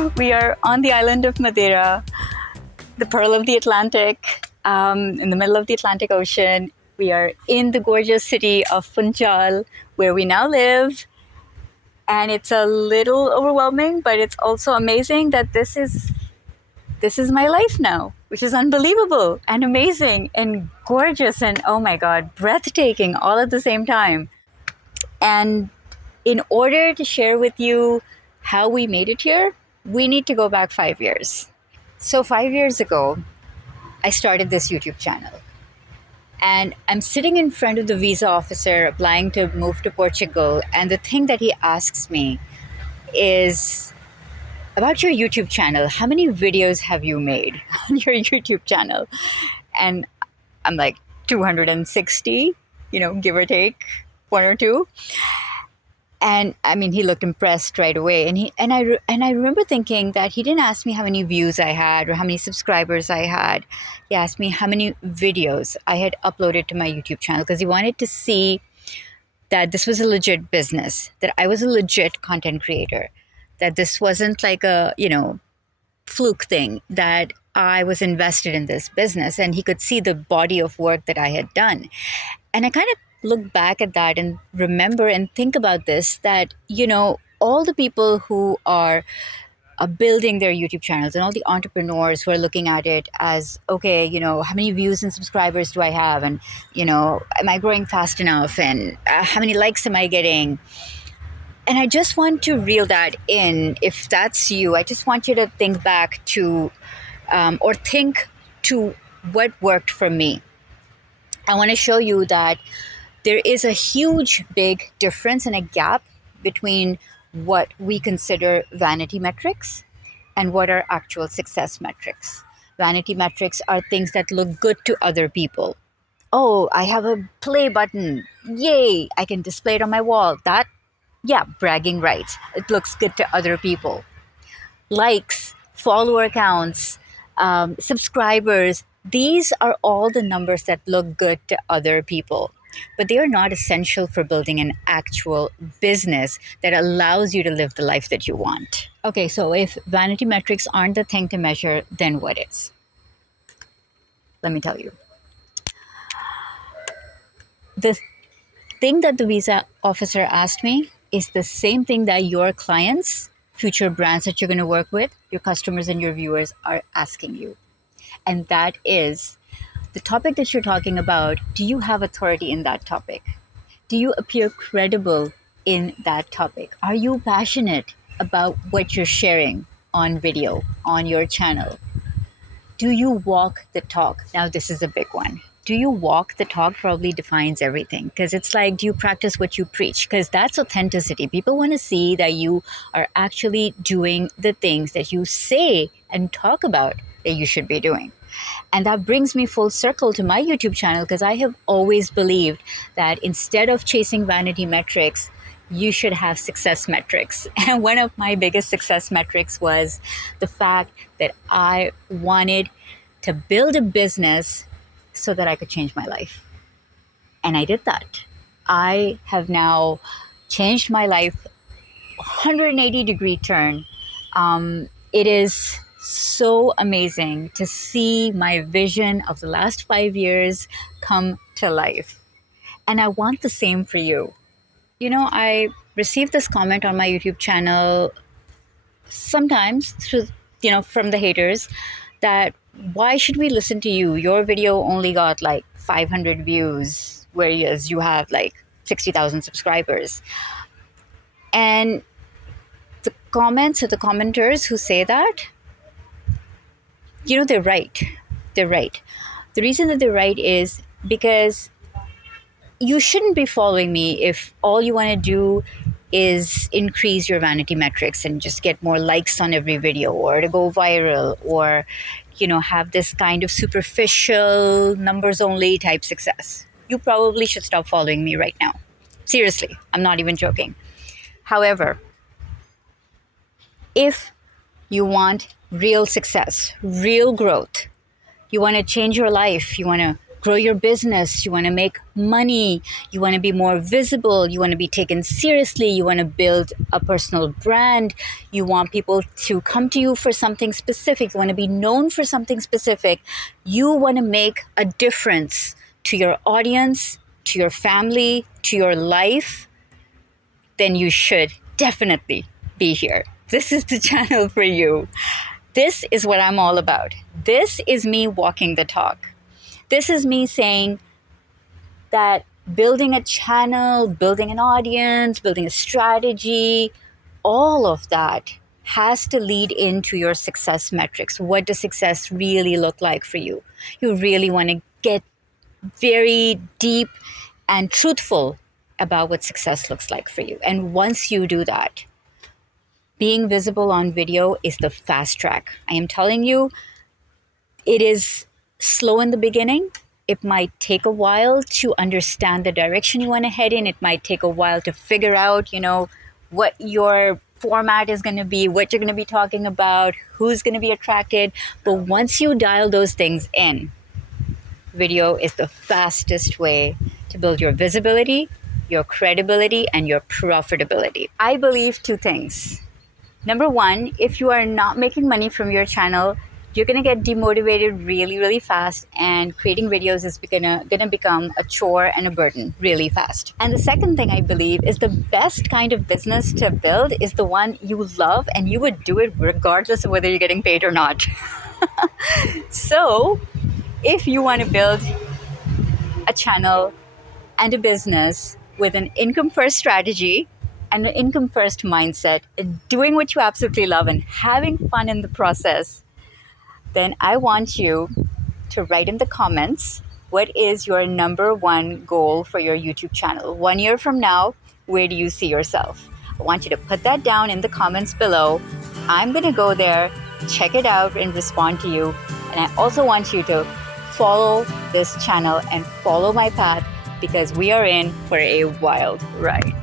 We are on the island of Madeira, the pearl of the Atlantic, in the middle of the Atlantic Ocean. We are in the gorgeous city of Funchal, where we now live. And it's a little overwhelming, but it's also amazing that this is my life now, which is unbelievable and amazing and gorgeous and, oh my God, breathtaking all at the same time. And in order to share with you how we made it here, we need to go back 5 years. So 5 years ago, I started this YouTube channel. And I'm sitting in front of the visa officer applying to move to Portugal. And the thing that he asks me is, about your YouTube channel, how many videos have you made on your YouTube channel? And I'm like, 260, give or take one or two. And I mean, he looked impressed right away. And I remember thinking that he didn't ask me how many views I had or how many subscribers I had. He asked me how many videos I had uploaded to my YouTube channel, because he wanted to see that this was a legit business, that I was a legit content creator, that this wasn't like a, fluke thing, that I was invested in this business, and he could see the body of work that I had done. And I kind of look back at that and remember and think about this, that, all the people who are building their YouTube channels and all the entrepreneurs who are looking at it as, okay, how many views and subscribers do I have? And, am I growing fast enough? And how many likes am I getting? And I just want to reel that in. If that's you, I just want you to think back to, or think to what worked for me. I want to show you that there is a huge, big difference and a gap between what we consider vanity metrics and what are actual success metrics. Vanity metrics are things that look good to other people. Oh, I have a play button. Yay, I can display it on my wall. Bragging rights. It looks good to other people. Likes, follower counts, subscribers, these are all the numbers that look good to other people. But they are not essential for building an actual business that allows you to live the life that you want. Okay, so if vanity metrics aren't the thing to measure, then what is? Let me tell you. The thing that the visa officer asked me is the same thing that your clients, future brands that you're going to work with, your customers and your viewers are asking you. And that is, the topic that you're talking about, do you have authority in that topic? Do you appear credible in that topic? Are you passionate about what you're sharing on video, on your channel? Do you walk the talk? Now, this is a big one. Do you walk the talk probably defines everything, because it's like, do you practice what you preach? Because that's authenticity. People want to see that you are actually doing the things that you say and talk about that you should be doing. And that brings me full circle to my YouTube channel, because I have always believed that instead of chasing vanity metrics, you should have success metrics. And one of my biggest success metrics was the fact that I wanted to build a business so that I could change my life. And I did that. I have now changed my life 180-degree turn. It is so amazing to see my vision of the last 5 years come to life. And I want the same for you. I received this comment on my YouTube channel sometimes through, from the haters, that why should we listen to you? Your video only got like 500 views, whereas you have like 60,000 subscribers. And the comments or the commenters who say that, they're right. They're right. The reason that they're right is because you shouldn't be following me if all you want to do is increase your vanity metrics and just get more likes on every video, or to go viral, or, have this kind of superficial numbers only type success. You probably should stop following me right now. Seriously, I'm not even joking. However, if you want real success, real growth, you want to change your life, you want to grow your business, you want to make money, you want to be more visible, you want to be taken seriously, you want to build a personal brand, you want people to come to you for something specific, you want to be known for something specific, you want to make a difference to your audience, to your family, to your life, then you should definitely be here. This is the channel for you. This is what I'm all about. This is me walking the talk. This is me saying that building a channel, building an audience, building a strategy, all of that has to lead into your success metrics. What does success really look like for you? You really want to get very deep and truthful about what success looks like for you. And once you do that, being visible on video is the fast track. I am telling you, it is slow in the beginning. It might take a while to understand the direction you want to head in. It might take a while to figure out, what your format is going to be, what you're going to be talking about, who's going to be attracted. But once you dial those things in, video is the fastest way to build your visibility, your credibility, and your profitability. I believe two things. Number one, if you are not making money from your channel, you're going to get demotivated really, really fast, and creating videos is going to become a chore and a burden really fast. And the second thing I believe is the best kind of business to build is the one you love, and you would do it regardless of whether you're getting paid or not. So if you want to build a channel and a business with an income first strategy and an income first mindset, doing what you absolutely love and having fun in the process, then I want you to write in the comments, what is your number one goal for your YouTube channel? 1 year from now, where do you see yourself? I want you to put that down in the comments below. I'm going to go there, check it out, and respond to you. And I also want you to follow this channel and follow my path, because we are in for a wild ride.